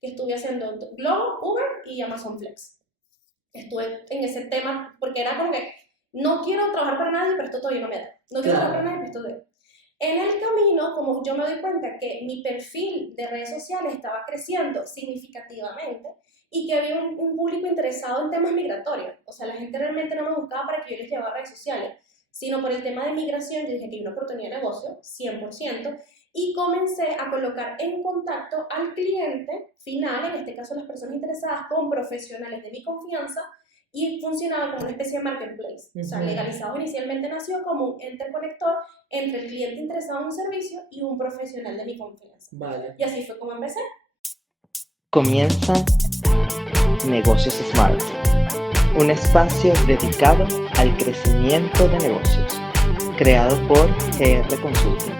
que estuve haciendo Globo, Uber y Amazon Flex. Estuve en ese tema porque era como que no quiero trabajar para nadie, pero esto todavía no me da. No quiero trabajar para nadie, pero esto todavía. En el camino, como yo me doy cuenta que mi perfil de redes sociales estaba creciendo significativamente y que había un público interesado en temas migratorios. O sea, la gente realmente no me buscaba para que yo les llevara redes sociales, sino por el tema de migración. Yo dije que hay una oportunidad de negocio, 100%, y comencé a colocar en contacto al cliente final, en este caso las personas interesadas, con profesionales de mi confianza, y funcionaba como una especie de marketplace. O sea, Legalizados inicialmente nació como un ente conector entre el cliente interesado en un servicio y un profesional de mi confianza. Vale. Y así fue como empecé. Comienza Negocios Smart, un espacio dedicado al crecimiento de negocios, creado por GR Consulting.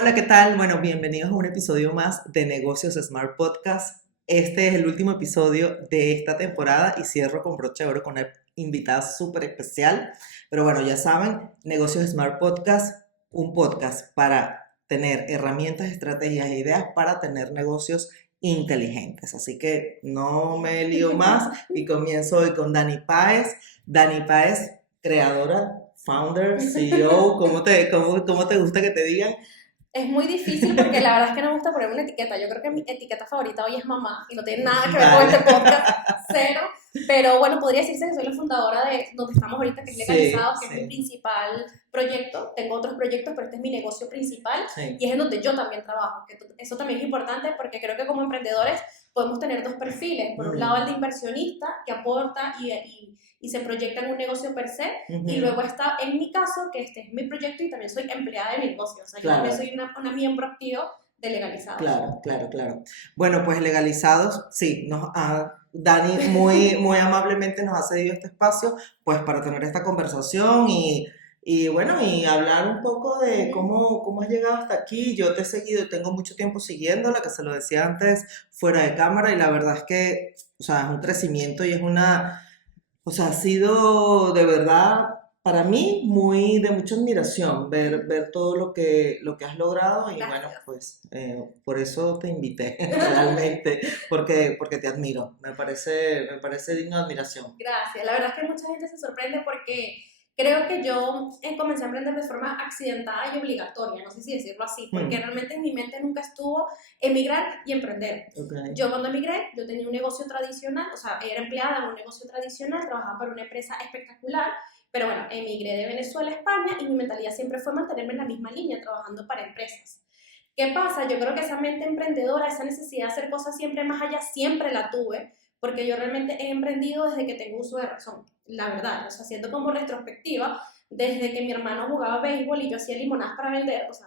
Hola, ¿qué tal? Bueno, bienvenidos a un episodio más de Negocios Smart Podcast. Este es el último episodio de esta temporada y cierro con broche de oro con una invitada súper especial. Pero bueno, ya saben, Negocios Smart Podcast, un podcast para tener herramientas, estrategias e ideas para tener negocios inteligentes. Así que no me lío más y comienzo hoy con Dani Páez. Dani Páez, creadora, founder, CEO, ¿cómo te gusta que te digan? Es muy difícil porque la verdad es que no me gusta poner una etiqueta. Yo creo que mi etiqueta favorita hoy es mamá y no tiene nada que ver con este podcast, cero. Pero bueno, podría decirse que soy la fundadora de donde estamos ahorita, que es Legalizados, que es mi principal proyecto. Tengo otros proyectos, pero este es mi negocio principal y es en donde yo también trabajo. Que eso también es importante porque creo que como emprendedores podemos tener dos perfiles. Por un lado, el de inversionista que aporta y se proyecta en un negocio per se, y luego está en mi caso, que este es mi proyecto y también soy empleada de mi negocio, o sea, yo también soy una miembro activo de Legalizados. Claro. Bueno, pues Legalizados, sí, Dani muy amablemente nos ha cedido este espacio, pues para tener esta conversación y bueno, y hablar un poco de cómo has llegado hasta aquí. Yo te he seguido, tengo mucho tiempo siguiéndola, que se lo decía antes fuera de cámara, y la verdad es que, o sea, es un crecimiento y ha sido de verdad para mí muy de mucha admiración ver todo lo que has logrado y Gracias. bueno, pues por eso te invité realmente, porque te admiro, me parece digno de admiración. Gracias, la verdad es que mucha gente se sorprende porque creo que yo comencé a emprender de forma accidentada y obligatoria, no sé si decirlo así, porque realmente en mi mente nunca estuvo emigrar y emprender. Okay. Yo cuando emigré, yo tenía un negocio tradicional, o sea, era empleada en un negocio tradicional, trabajaba para una empresa espectacular, pero bueno, emigré de Venezuela a España y mi mentalidad siempre fue mantenerme en la misma línea, trabajando para empresas. ¿Qué pasa? Yo creo que esa mente emprendedora, esa necesidad de hacer cosas siempre más allá, siempre la tuve, porque yo realmente he emprendido desde que tengo uso de razón, la verdad, o sea, haciendo como retrospectiva, desde que mi hermano jugaba béisbol y yo hacía limonadas para vender, o sea,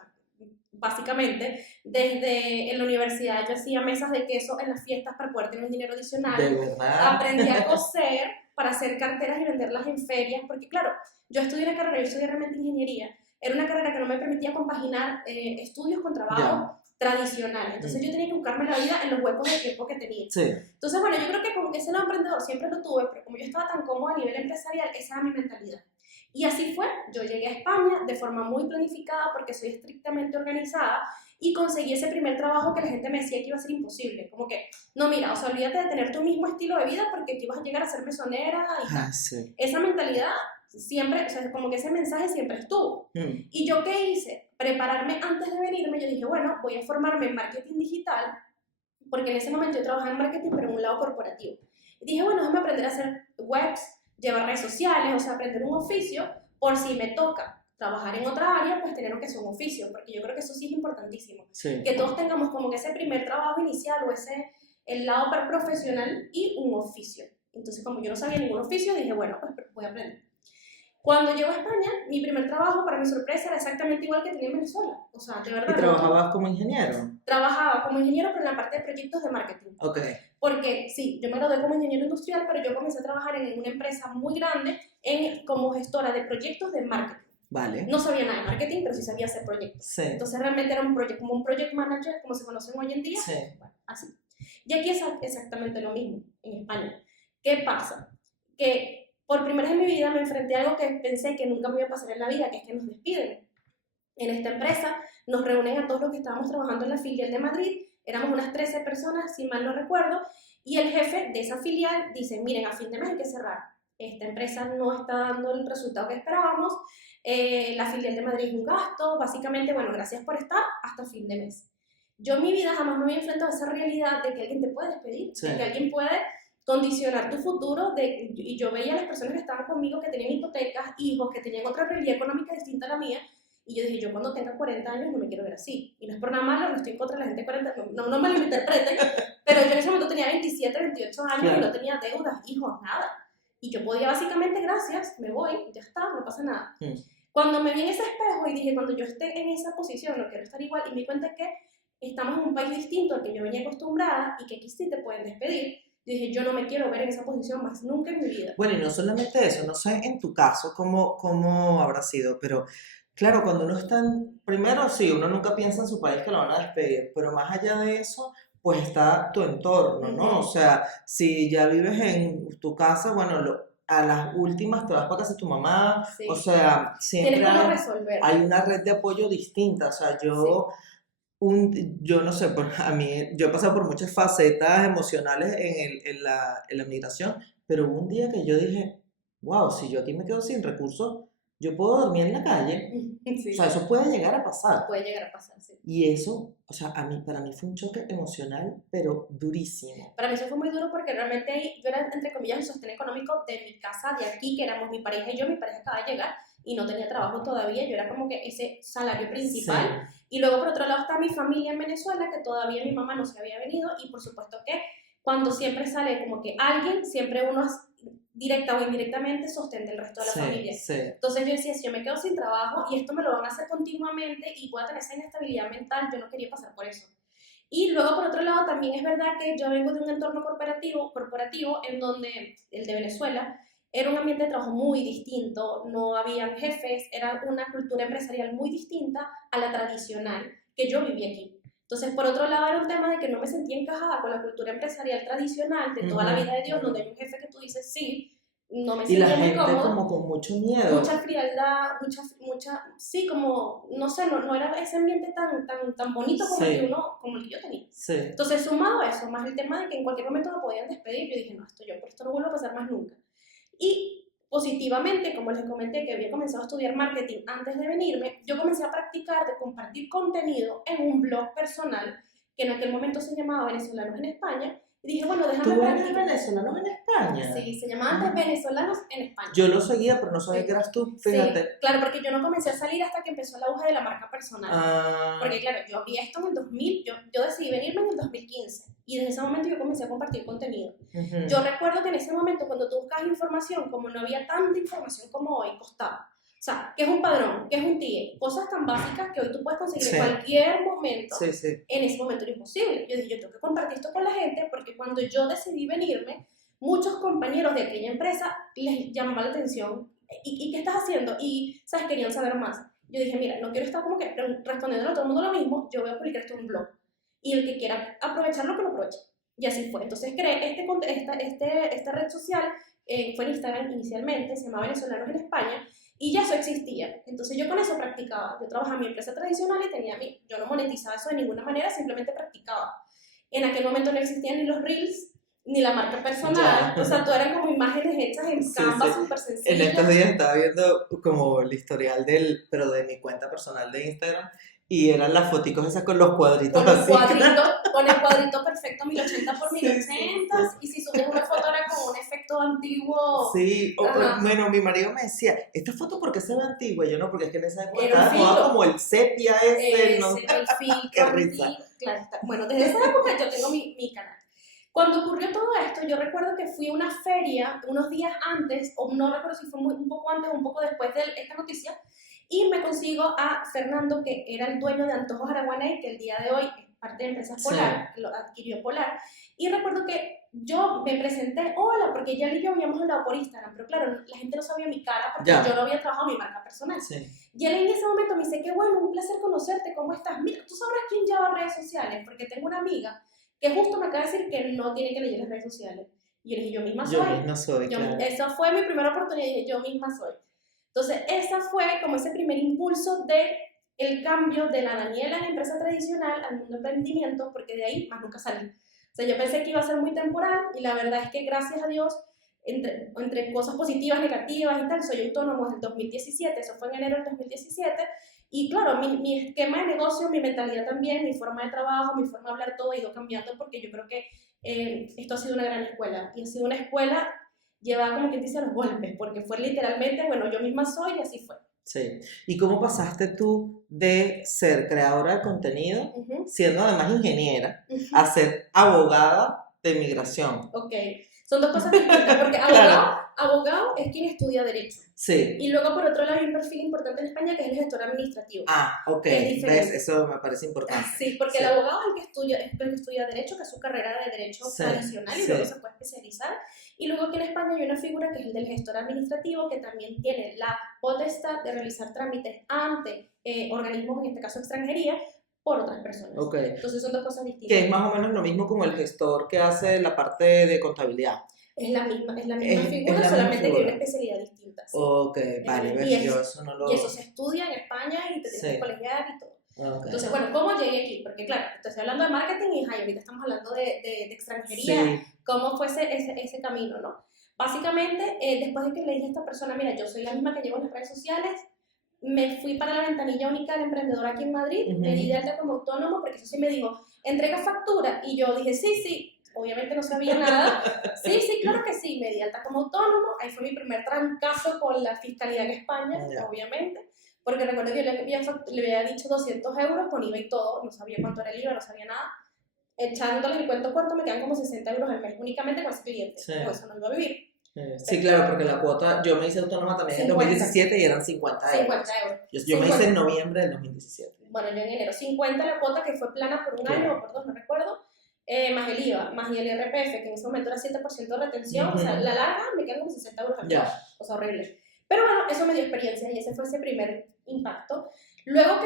básicamente, desde en la universidad yo hacía mesas de queso en las fiestas para poder tener un dinero adicional. ¿De verdad? Aprendí a coser para hacer carteras y venderlas en ferias, porque claro, yo estudié una carrera, yo estudié realmente ingeniería, era una carrera que no me permitía compaginar estudios con trabajo tradicional, entonces yo tenía que buscarme la vida en los huecos de tiempo que tenía. Sí. Entonces, bueno, yo creo que como que ese lado emprendedor siempre lo tuve, pero como yo estaba tan cómoda a nivel empresarial, esa era mi mentalidad. Y así fue, yo llegué a España de forma muy planificada porque soy estrictamente organizada y conseguí ese primer trabajo que la gente me decía que iba a ser imposible, como que, no mira, o sea, olvídate de tener tu mismo estilo de vida porque tú ibas a llegar a ser mesonera y tal. Sí. Esa mentalidad siempre, o sea, como que ese mensaje siempre estuvo. ¿Y yo qué hice? Prepararme antes de venirme, yo dije, bueno, voy a formarme en marketing digital, porque en ese momento yo trabajaba en marketing, pero en un lado corporativo. Y dije, bueno, déjame aprender a hacer webs, llevar redes sociales, o sea, aprender un oficio, por si me toca trabajar en otra área, pues tener que ser un oficio, porque yo creo que eso sí es importantísimo. Sí. Que todos tengamos como que ese primer trabajo inicial o el lado profesional y un oficio. Entonces, como yo no sabía ningún oficio, dije, bueno, pues voy a aprender. Cuando llego a España, mi primer trabajo, para mi sorpresa, era exactamente igual que tenía en Venezuela. O sea, de verdad. ¿Y trabajabas como ingeniero? Trabajaba como ingeniero, pero en la parte de proyectos de marketing. Ok. Porque sí, yo me gradué como ingeniero industrial, pero yo comencé a trabajar en una empresa muy grande como gestora de proyectos de marketing. Vale. No sabía nada de marketing, pero sí sabía hacer proyectos. Sí. Entonces realmente era como un project manager, como se conocen hoy en día. Sí. Bueno, así. Y aquí es exactamente lo mismo, en España. ¿Qué pasa? Que por primera vez en mi vida me enfrenté a algo que pensé que nunca me iba a pasar en la vida, que es que nos despiden. En esta empresa nos reúnen a todos los que estábamos trabajando en la filial de Madrid éramos unas 13 personas, si mal no recuerdo, y el jefe de esa filial dice, miren, a fin de mes hay que cerrar, esta empresa no está dando el resultado que esperábamos, la filial de Madrid es un gasto, básicamente, bueno, gracias por estar hasta fin de mes. Yo en mi vida jamás me había enfrentado a esa realidad de que alguien te puede despedir, de que alguien puede condicionar tu futuro, y yo veía a las personas que estaban conmigo que tenían hipotecas, hijos, que tenían otra realidad económica distinta a la mía, y yo dije, yo cuando tenga 40 años no me quiero ver así, y no es por nada malo, no estoy en contra de la gente de 40, no me lo interpreten, pero yo en ese momento tenía 27, 28 años y no tenía deudas, hijos, nada, y yo podía básicamente, gracias, me voy, ya está, no pasa nada. Cuando me vi en ese espejo y dije, cuando yo esté en esa posición, no quiero estar igual, y me di cuenta que estamos en un país distinto al que yo venía acostumbrada y que aquí sí te pueden despedir. Yo dije, yo no me quiero ver en esa posición más nunca en mi vida. Bueno, y no solamente eso, no sé en tu caso cómo habrá sido, pero claro, cuando uno está primero sí, uno nunca piensa en su país que lo van a despedir, pero más allá de eso, pues está tu entorno, ¿no? O sea, si ya vives en tu casa, bueno, a las últimas te vas para casa de tu mamá, sí. O sea, siempre hay una red de apoyo distinta, o sea, yo... Sí. Yo no sé, a mí, yo he pasado por muchas facetas emocionales en la migración, pero hubo un día que yo dije, wow, si yo aquí me quedo sin recursos, yo puedo dormir en la calle. Sí. O sea, eso puede llegar a pasar. Puede llegar a pasar, sí. Y eso, o sea, para mí fue un choque emocional, pero durísimo. Para mí eso fue muy duro porque realmente ahí yo era, entre comillas, el sostén económico de mi casa, de aquí, que éramos mi pareja y yo. Mi pareja acaba de llegar y no tenía trabajo todavía, yo era como que ese salario principal. Sí. Y luego por otro lado está mi familia en Venezuela, que todavía mi mamá no se había venido, y por supuesto que cuando siempre sale como que alguien, siempre uno directa o indirectamente sostén del resto de la familia. Sí. Entonces yo decía, si yo me quedo sin trabajo y esto me lo van a hacer continuamente y voy a tener esa inestabilidad mental, yo no quería pasar por eso. Y luego por otro lado también es verdad que yo vengo de un entorno corporativo en donde, el de Venezuela, era un ambiente de trabajo muy distinto, no habían jefes, era una cultura empresarial muy distinta a la tradicional que yo viví aquí. Entonces, por otro lado, era un tema de que no me sentía encajada con la cultura empresarial tradicional de toda la vida de Dios, donde hay un jefe que tú dices, sí, no me sentía muy cómoda. Y la gente como con mucho miedo. Mucha frialdad, sí, como, no sé, no era ese ambiente tan bonito como, como el que yo tenía. Sí. Entonces, sumado a eso, más el tema de que en cualquier momento me podían despedir, yo dije, no, yo por esto no vuelvo a pasar más nunca. Y positivamente, como les comenté que había comenzado a estudiar marketing antes de venirme, yo comencé a practicar de compartir contenido en un blog personal que en aquel momento se llamaba Venezolanos en España, y dije, bueno, déjame practicar. ¿Tú eres Venezolanos en España? Sí, se llamaba antes Venezolanos en España. Yo lo seguía, pero no sabía que eras tú, fíjate. Sí, claro, porque yo no comencé a salir hasta que empezó el auge de la marca personal. Porque claro, yo vi esto en el 2000, yo decidí venirme en el 2015, y desde ese momento yo comencé a compartir contenido. Yo recuerdo que en ese momento, cuando tú buscas información, como no había tanta información como hoy, costaba. O sea, ¿qué es un padrón? ¿Qué es un TIE? Cosas tan básicas que hoy tú puedes conseguir en cualquier momento. En ese momento era imposible. Yo dije, yo tengo que compartir esto con la gente, porque cuando yo decidí venirme, muchos compañeros de aquella empresa les llamaba la atención. ¿Y qué estás haciendo? Y, ¿sabes? Querían saber más. Yo dije, mira, no quiero estar como que respondiendo a todo el mundo lo mismo, yo voy a publicar esto en un blog. Y el que quiera aprovecharlo, que lo aproveche. Y así fue. Entonces creé esta red social, fue en Instagram inicialmente, se llamaba Venezolanos en España, y ya eso existía. Entonces yo con eso practicaba. Yo trabajaba en mi empresa tradicional y yo no monetizaba eso de ninguna manera, simplemente practicaba. En aquel momento no existían ni los Reels, ni la marca personal. O sea, todo eran como imágenes hechas en Canva, súper sencillas. En estos días estaba viendo como el historial pero de mi cuenta personal de Instagram, y eran las foticos esas con los cuadritos así. Con el cuadrito perfecto 1080 por 1080, y si subes una foto era con un efecto antiguo. Sí, bueno, mi marido me decía, ¿esta foto por qué se ve antigua? Yo no, porque es que en esa época estaba como el sepia ¿no? El filtro. Qué risa. Claro, bueno, desde esa época yo tengo mi canal. Cuando ocurrió todo esto, yo recuerdo que fui a una feria unos días antes, o no recuerdo si fue un poco antes o un poco después de esta noticia, y me consigo a Fernando, que era el dueño de Antojos Araguaney, que el día de hoy es parte de Empresas Polar, que lo adquirió Polar. Y recuerdo que yo me presenté, hola, porque ya y yo habíamos hablado por Instagram, pero claro, la gente no sabía mi cara porque yo no había trabajado mi marca personal. Y él en ese momento me dice, qué bueno, un placer conocerte, ¿cómo estás? Mira, tú sabrás quién lleva redes sociales, porque tengo una amiga que justo me acaba de decir que no tiene que leer las redes sociales. Y yo le dije, yo misma soy. Claro. Esa fue mi primera oportunidad, y dije, yo misma soy. Entonces, esa fue como ese primer impulso de el cambio de la Daniela en la empresa tradicional al mundo emprendimiento, porque de ahí más nunca salí. O sea, yo pensé que iba a ser muy temporal y la verdad es que gracias a Dios, entre cosas positivas, negativas y tal, soy autónomo desde el 2017, eso fue en enero del 2017, y claro, mi esquema de negocio, mi mentalidad también, mi forma de trabajo, mi forma de hablar, todo ha ido cambiando porque yo creo que esto ha sido una gran escuela, y ha sido una escuela llevada como quien dice a los golpes, porque fue literalmente, bueno, yo misma soy y así fue. Sí. ¿Y cómo pasaste tú de ser creadora de contenido, siendo además ingeniera, a ser abogada de migración? Ok, son dos cosas distintas, porque abogado es quien estudia Derecho. Sí. Y luego, por otro lado, hay un perfil importante en España que es el gestor administrativo. Ah, ok. ¿Ves? Eso me parece importante. Sí, porque el abogado es el que estudia Derecho, que es su carrera de Derecho tradicional, y luego se puede especializar. Y luego aquí en España hay una figura que es el del gestor administrativo, que también tiene la potestad de realizar trámites ante organismos, en este caso extranjería, por otras personas. Okay. Entonces son dos cosas distintas. Que es más o menos lo mismo como el gestor que hace la parte de contabilidad. Es la misma figura, solamente que hay una especialidad distinta. Sí. Ok, vale, ves, yo eso no lo... Y eso se estudia en España y te tienes que colegiar y todo. Okay. Entonces, bueno, ¿cómo llegué aquí? Porque claro, te estoy hablando de marketing y ahorita estamos hablando de extranjería, cómo fue ese camino, ¿no? Básicamente, después de que le dije a esta persona, mira, yo soy la misma que llevo en las redes sociales, me fui para la ventanilla única del emprendedor aquí en Madrid, me di de alta como autónomo, porque eso sí me dijo, entrega factura, y yo dije, sí, obviamente no sabía nada, sí, claro que sí, me di de alta como autónomo, ahí fue mi primer trancazo con la fiscalidad en España, obviamente, porque recuerdo que yo le había dicho 200 euros con IVA y todo, no sabía cuánto era el IVA, no sabía nada, echándoles el cuento corto me quedan como 60 euros al mes, únicamente con ese cliente, pues eso no iba a vivir. Sí, claro, porque la cuota, yo me hice autónoma también en 2017 y eran 50 euros. Yo me hice en noviembre del 2017. Bueno, yo en enero, 50 la cuota que fue plana por un año o por dos, no recuerdo, más el IVA, más el IRPF, que en ese momento era 7% de retención, o sea, la larga me quedan como 60 euros al mes, o sea, horrible. Pero bueno, eso me dio experiencia y ese fue ese primer impacto. Luego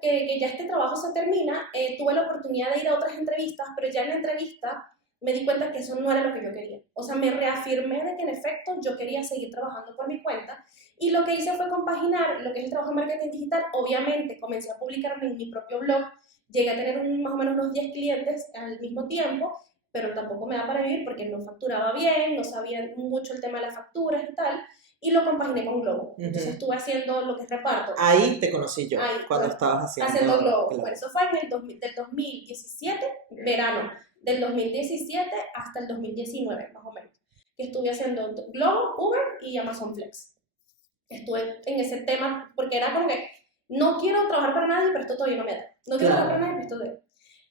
que ya este trabajo se termina, tuve la oportunidad de ir a otras entrevistas, pero ya en la entrevista me di cuenta que eso no era lo que yo quería. O sea, me reafirmé de que en efecto yo quería seguir trabajando por mi cuenta y lo que hice fue compaginar lo que es el trabajo en marketing digital. Obviamente comencé a publicarme en mi propio blog, llegué a tener más o menos unos 10 clientes al mismo tiempo, pero tampoco me da para vivir porque no facturaba bien, no sabía mucho el tema de las facturas y tal, y lo compaginé con Globo. Entonces estuve haciendo lo que es reparto. Ahí te conocí yo, cuando estabas haciendo Globo. Bueno, eso fue en del 2017, verano del 2017 hasta el 2019, más o menos, que estuve haciendo Globo, Uber y Amazon Flex. Estuve en ese tema porque era como que no quiero trabajar para nadie, pero esto todavía no me da. No quiero trabajar para nadie, pero esto todavía.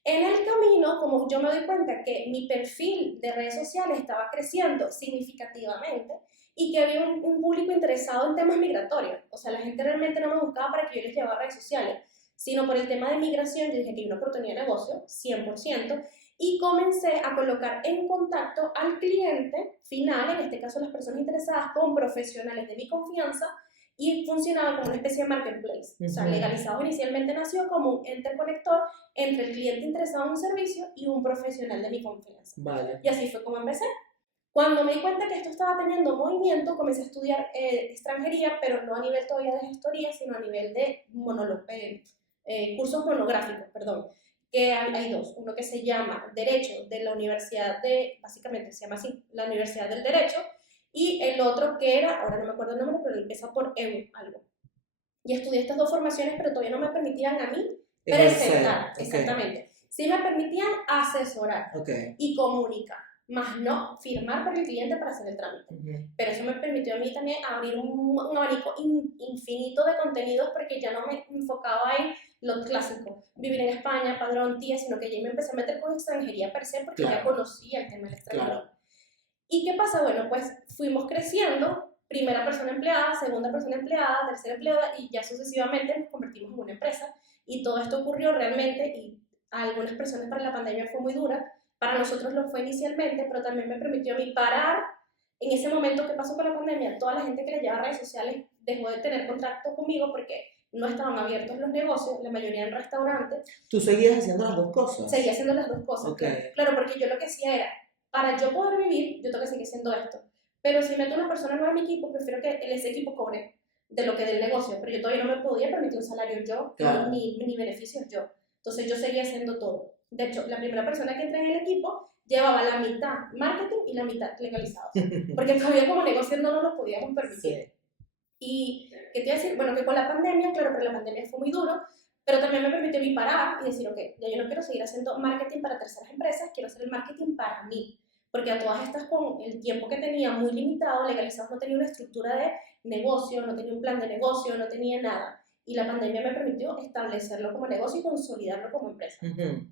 En el camino, como yo me doy cuenta que mi perfil de redes sociales estaba creciendo significativamente y que había un público interesado en temas migratorios, o sea, la gente realmente no me buscaba para que yo les llevara redes sociales, sino por el tema de migración. Yo dije que hay una oportunidad de negocio, 100%, y comencé a colocar en contacto al cliente final, en este caso las personas interesadas, con profesionales de mi confianza, y funcionaba como una especie de marketplace. O sea, Legalizado inicialmente nació como un interconector entre el cliente interesado en un servicio y un profesional de mi confianza. Vale. Y así fue como empecé. Cuando me di cuenta que esto estaba teniendo movimiento, comencé a estudiar extranjería, pero no a nivel todavía de gestoría, sino a nivel de cursos monográficos, perdón. Que hay dos, uno que se llama Derecho de la Universidad básicamente se llama así, la Universidad del Derecho, y el otro que era, ahora no me acuerdo el nombre, pero empieza por EU, algo. Y estudié estas dos formaciones, pero todavía no me permitían a mí presentar, exactamente. Sí me permitían asesorar y comunicar, más no firmar por el cliente para hacer el trámite. Pero eso me permitió a mí también abrir un abanico infinito de contenidos, porque ya no me enfocaba en lo clásico, vivir en España, padrón, tía, sino que ya me empecé a meter con extranjería per se, porque ya conocía el tema del extranjero. ¿Y qué pasa? Bueno, pues fuimos creciendo, primera persona empleada, segunda persona empleada, tercera empleada, y ya sucesivamente nos convertimos en una empresa. Y todo esto ocurrió realmente, y a algunas personas para la pandemia fue muy dura, para nosotros lo fue inicialmente, pero también me permitió a mí parar. En ese momento que pasó con la pandemia, toda la gente que le llevaba redes sociales dejó de tener contacto conmigo porque no estaban abiertos los negocios, la mayoría en restaurantes. ¿Tú seguías haciendo las dos cosas? Seguía haciendo las dos cosas, claro, porque yo lo que hacía era, para yo poder vivir, yo tengo que seguir haciendo esto. Pero si meto una persona nueva en mi equipo, prefiero que ese equipo cobre. de lo que del negocio, pero yo todavía no me podía permitir un salario yo, Claro. ni beneficios yo. Entonces yo seguía haciendo todo. De hecho, la primera persona que entré en el equipo llevaba la mitad marketing y la mitad legalizados, porque todavía como negocio no nos lo podíamos permitir. Sí. Y, ¿qué te iba a decir? Bueno, que con la pandemia, claro, pero la pandemia fue muy duro, pero también me permitió mi parar y decir, ok, ya yo no quiero seguir haciendo marketing para terceras empresas, quiero hacer el marketing para mí. Porque a todas estas, con el tiempo que tenía muy limitado, legalizados no tenía una estructura de negocio, no tenía un plan de negocio, no tenía nada. Y la pandemia me permitió establecerlo como negocio y consolidarlo como empresa. Uh-huh.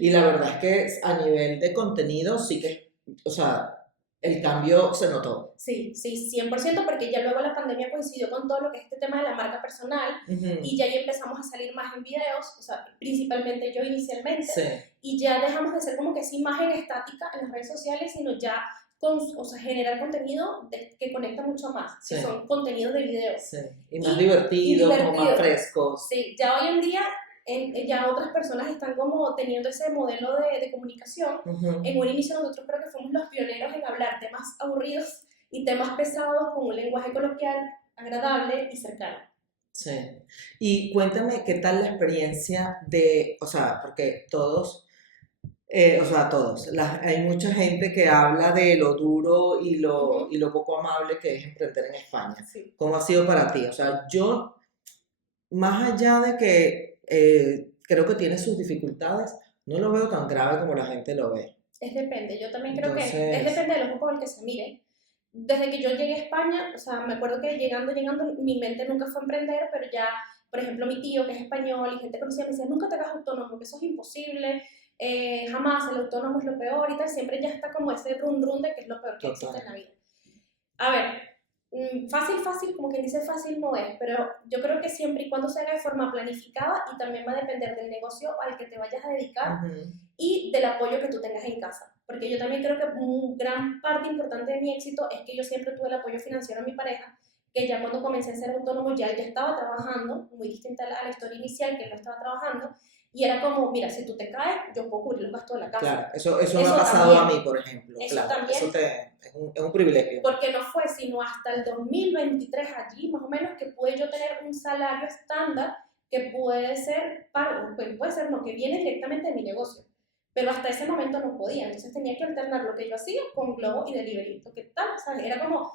Y la verdad es que a nivel de contenido sí que, o sea, el cambio se notó. Sí, 100%, porque ya luego la pandemia coincidió con todo lo que es este tema de la marca personal, y ya ahí empezamos a salir más en videos, o sea, principalmente yo inicialmente, y ya dejamos de ser como que esa imagen estática en las redes sociales, sino ya generar contenido que conecta mucho más, que son contenidos de videos. Sí, y más divertidos, como más frescos. Sí, ya hoy en día ya otras personas están como teniendo ese modelo de comunicación. En un inicio nosotros creo que fuimos los pioneros en hablar temas aburridos y temas pesados con un lenguaje coloquial, agradable y cercano. Sí. Y cuéntame qué tal la experiencia de, o sea, porque todos, hay mucha gente que habla de lo duro y lo poco amable que es emprender en España. Sí. ¿Cómo ha sido para ti? O sea, yo, más allá de que creo que tiene sus dificultades, no lo veo tan grave como la gente lo ve. Es depende, yo también creo que es depende del ojo con el que se mire. Desde que yo llegué a España, o sea, me acuerdo que llegando, mi mente nunca fue emprender, pero ya, por ejemplo, mi tío, que es español, y gente conocida, me decía, nunca te hagas autónomo, que eso es imposible, jamás, el autónomo es lo peor y tal, siempre ya está como ese run de que es lo peor que existe en la vida. A ver, fácil, como quien dice fácil no es, pero yo creo que siempre y cuando se haga de forma planificada, y también va a depender del negocio al que te vayas a dedicar y del apoyo que tú tengas en casa. Porque yo también creo que una gran parte importante de mi éxito es que yo siempre tuve el apoyo financiero de mi pareja, que ya cuando comencé a ser autónomo ya él ya estaba trabajando, muy distinta a la historia inicial, que él no estaba trabajando, y era como, mira, si tú te caes, yo puedo cubrir los gastos de la casa. Claro, eso me ha pasado también, a mí, por ejemplo. Eso claro, también. Eso es un privilegio. Porque no fue sino hasta el 2023 allí, más o menos, que pude yo tener un salario estándar que puede ser, que viene directamente de mi negocio. Pero hasta ese momento no podía, entonces tenía que alternar lo que yo hacía con Glovo y Delivery. Porque tal, o sea, era como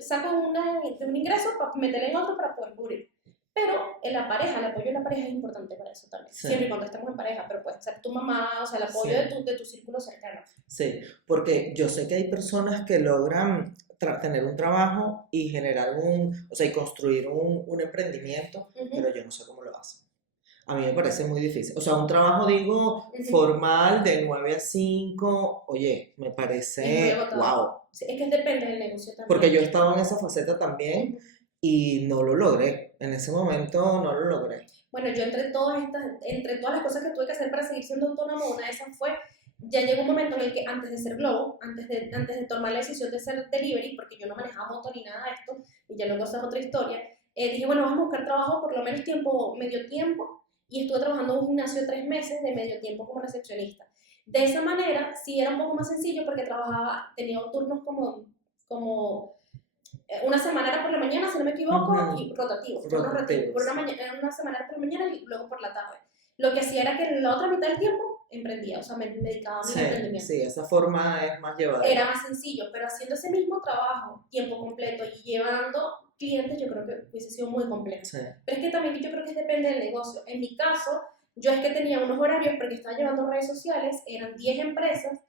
saco de un ingreso para meterle en otro para poder cubrir. Pero en la pareja, el apoyo de la pareja es importante para eso también. Sí. Siempre y cuando estemos en pareja, pero puede ser tu mamá, o sea, el apoyo de tu círculo cercano. Sí, porque yo sé que hay personas que logran tener un trabajo y generar y construir un emprendimiento, pero yo no sé cómo lo hacen. A mí me parece muy difícil. O sea, un trabajo, formal, de 9 a 5, oye, me parece, wow. Sí, es que depende del negocio también. Porque yo he estado en esa faceta también y no lo logré. En ese momento no lo logré. Bueno, yo entre todas las cosas que tuve que hacer para seguir siendo autónomo, una de esas fue, ya llegó un momento en el que antes de ser Glovo, antes de tomar la decisión de ser delivery, porque yo no manejaba moto ni nada de esto, y ya luego esa es otra historia, dije, bueno, vamos a buscar trabajo por lo menos medio tiempo, y estuve trabajando en un gimnasio 3 meses de medio tiempo como recepcionista. De esa manera, sí era un poco más sencillo porque tenía turnos como una semana era por la mañana, si no me equivoco, y rotativos. Por una semana era por la mañana y luego por la tarde. Lo que hacía era que en la otra mitad del tiempo emprendía, o sea, me dedicaba a mi emprendimiento. Sí, esa forma es más llevadera. Era más sencillo, pero haciendo ese mismo trabajo, tiempo completo y llevando clientes, yo creo que hubiese sido muy complejo. Sí. Pero es que también yo creo que depende del negocio. En mi caso, yo es que tenía unos horarios porque estaba llevando redes sociales, eran 10 empresas,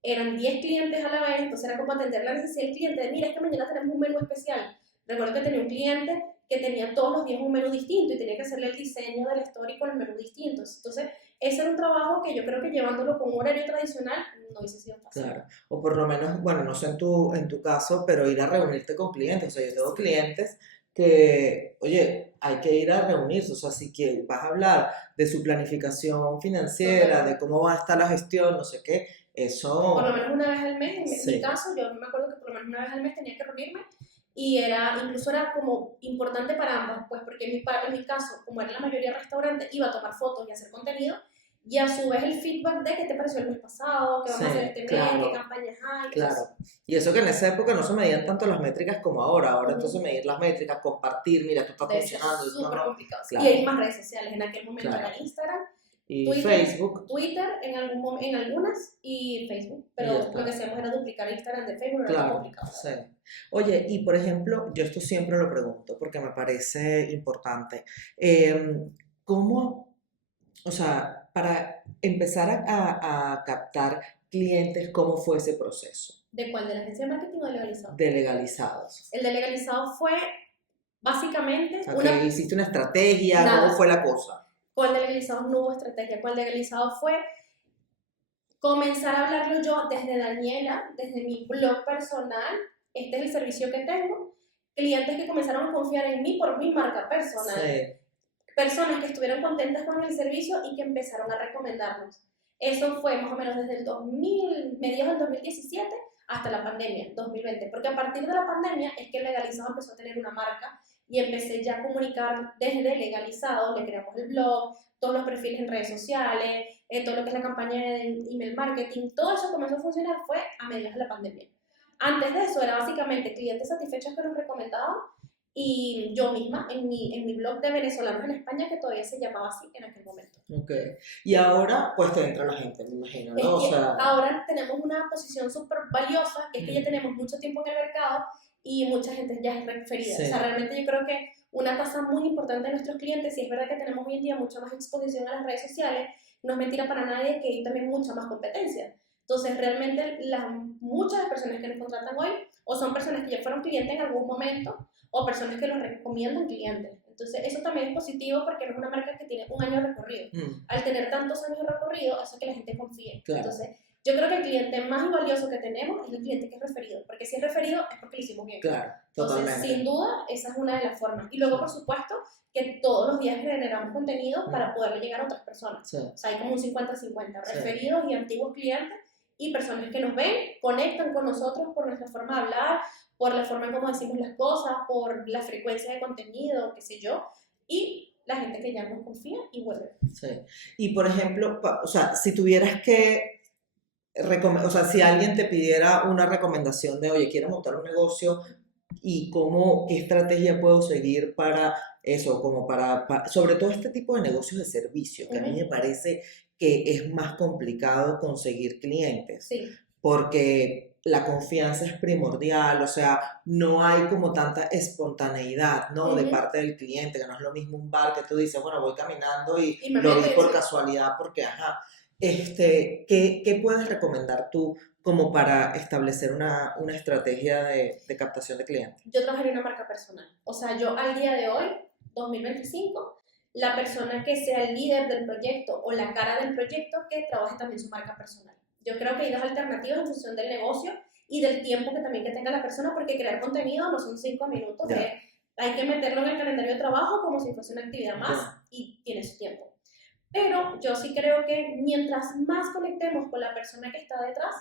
eran 10 clientes a la vez, entonces era como atender la necesidad del cliente de, mira, es que mañana tenemos un menú especial. Recuerdo que tenía un cliente que tenía todos los días un menú distinto y tenía que hacerle el diseño del story con el menú distinto. Entonces, ese era un trabajo que yo creo que llevándolo con un horario tradicional no hubiese sido fácil. Claro, o por lo menos, bueno, no sé en tu caso, pero ir a reunirte con clientes. O sea, yo tengo clientes que, oye, hay que ir a reunirse. O sea, si que vas a hablar de su planificación financiera, de cómo va a estar la gestión, no sé qué, eso... Por lo menos una vez al mes, en mi caso, yo me acuerdo que por lo menos una vez al mes tenía que reunirme y incluso era como importante para ambas, pues porque en mi caso, como era la mayoría de restaurantes, iba a tomar fotos y hacer contenido, y a su vez el feedback de qué te pareció el mes pasado, qué vamos a hacer este mes, qué campañas hay. Claro. Y eso que en esa época no se medían tanto las métricas como ahora entonces medir las métricas, compartir, mira, esto está funcionando. Es súper complicado. Claro. Y hay más redes sociales, en aquel momento era Instagram, y Twitter, Facebook. Twitter en algunas y Facebook, pero lo que hacíamos era duplicar Instagram de Facebook, era complicado. Sí. Oye, y por ejemplo, yo esto siempre lo pregunto porque me parece importante. ¿Cómo, o sea, para empezar a captar clientes, cómo fue ese proceso? ¿De cuál? ¿De la agencia de marketing o de legalizados? De legalizados. El de legalizados fue básicamente que hiciste una estrategia, ¿cómo fue la cosa? Con el de legalizados no hubo estrategia. Con el de legalizados fue comenzar a hablarlo yo desde Daniela, desde mi blog personal. Este es el servicio que tengo. Clientes que comenzaron a confiar en mí por mi marca personal. Sí. Personas que estuvieron contentas con el servicio y que empezaron a recomendarnos. Eso fue más o menos desde el mediados del 2017 hasta la pandemia, 2020. Porque a partir de la pandemia es que Legalizado empezó a tener una marca y empecé ya a comunicar desde Legalizado. Le creamos el blog, todos los perfiles en redes sociales, todo lo que es la campaña de email marketing. Todo eso comenzó a funcionar fue a mediados de la pandemia. Antes de eso era básicamente clientes satisfechos que nos recomendaban y yo misma en mi blog de venezolanos en España, que todavía se llamaba así en aquel momento. Ok. Y ahora pues te entra la gente, me imagino, ¿no? O sea, ahora tenemos una posición súper valiosa, que es que ya tenemos mucho tiempo en el mercado y mucha gente ya es referida. Sí. O sea, realmente yo creo que una tasa muy importante de nuestros clientes, y es verdad que tenemos hoy en día mucha más exposición a las redes sociales, no es mentira para nadie que hay también mucha más competencia. Entonces, realmente muchas de las personas que nos contratan hoy o son personas que ya fueron clientes en algún momento o personas que los recomiendan clientes. Entonces, eso también es positivo porque no es una marca que tiene un año de recorrido. Al tener tantos años de recorrido, hace que la gente confíe. Claro. Entonces, yo creo que el cliente más valioso que tenemos es el cliente que es referido, porque si es referido es porque lo hicimos bien. Claro, totalmente. Entonces, sin duda, esa es una de las formas. Y luego, por supuesto, que todos los días generamos contenido para poderle llegar a otras personas. Sí. O sea, hay como un 50-50, referidos y antiguos clientes y personas que nos ven, conectan con nosotros por nuestra forma de hablar, por la forma en cómo decimos las cosas, por la frecuencia de contenido, qué sé yo, y la gente que ya nos confía y vuelve. Sí. Y por ejemplo, o sea, si tuvieras que o sea, si alguien te pidiera una recomendación de, oye, quiero montar un negocio y qué estrategia puedo seguir para eso, como para sobre todo este tipo de negocios de servicio, que a mí me parece que es más complicado conseguir clientes. Sí. Porque la confianza es primordial, o sea, no hay como tanta espontaneidad, ¿no? De parte del cliente, que no es lo mismo un bar que tú dices, bueno, voy caminando y lo vi por casualidad, porque, ajá. ¿Qué puedes recomendar tú como para establecer una estrategia de captación de clientes? Yo trabajaría en una marca personal. O sea, yo al día de hoy, 2025, la persona que sea el líder del proyecto o la cara del proyecto, que trabaje también su marca personal. Yo creo que hay dos alternativas en función del negocio y del tiempo que también que tenga la persona, porque crear contenido no son 5 minutos, hay que meterlo en el calendario de trabajo como si fuese una actividad más y tiene su tiempo. Pero yo sí creo que mientras más conectemos con la persona que está detrás,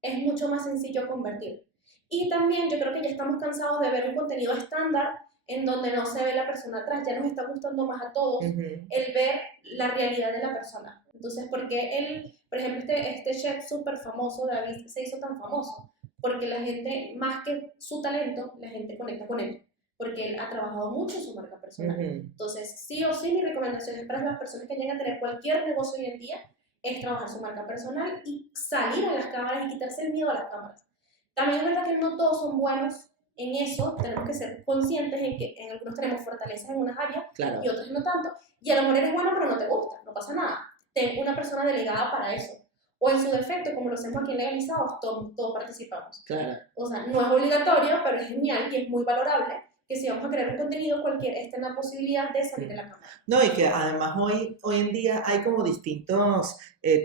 es mucho más sencillo convertir. Y también yo creo que ya estamos cansados de ver un contenido estándar en donde no se ve la persona atrás. Ya nos está gustando más a todos el ver la realidad de la persona. Entonces, ¿por qué por ejemplo, este chef súper famoso, David, se hizo tan famoso? Porque la gente, más que su talento, la gente conecta con él. Porque él ha trabajado mucho en su marca personal. Entonces, sí o sí, mi recomendación es para las personas que llegan a tener cualquier negocio hoy en día, es trabajar su marca personal y salir a las cámaras y quitarse el miedo a las cámaras. También es verdad que no todos son buenos en eso, tenemos que ser conscientes en que en algunos tenemos fortalezas en unas áreas y otras no tanto, y a lo mejor eres bueno pero no te gusta, no pasa nada. Ten una persona delegada para eso. O en su defecto, como lo hacemos aquí en Legalizados, todos participamos. Claro. O sea, no es obligatorio, pero es genial y es muy valorable que si vamos a crear un contenido, cualquiera esté en la posibilidad de salir de la cámara. No, y que además hoy en día hay como distintos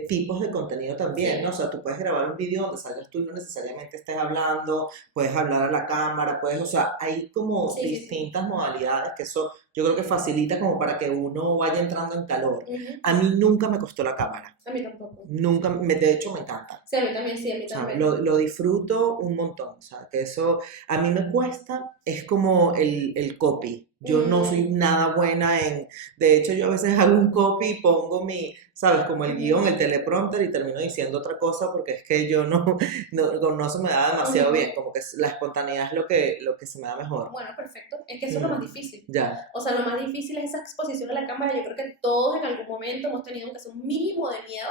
tipos de contenido también, ¿no? O sea, tú puedes grabar un video donde salgas tú y no necesariamente estés hablando, puedes hablar a la cámara, o sea, hay como distintas modalidades que eso yo creo que facilita como para que uno vaya entrando en calor. A mí nunca me costó la cámara. A mí tampoco. Nunca, de hecho me encanta. Sí, a mí también, sí, a mí también. O sea, lo disfruto un montón, o sea, que eso a mí me cuesta, es como el copy. Yo no soy nada buena en... De hecho, yo a veces hago un copy y pongo ¿sabes? Como el guión, el teleprompter y termino diciendo otra cosa porque es que yo no se me da demasiado bien. Como que la espontaneidad es lo que se me da mejor. Bueno, perfecto. Es que eso es lo más difícil. Ya. O sea, lo más difícil es esa exposición a la cámara. Yo creo que todos en algún momento hemos tenido que hacer un mínimo de miedo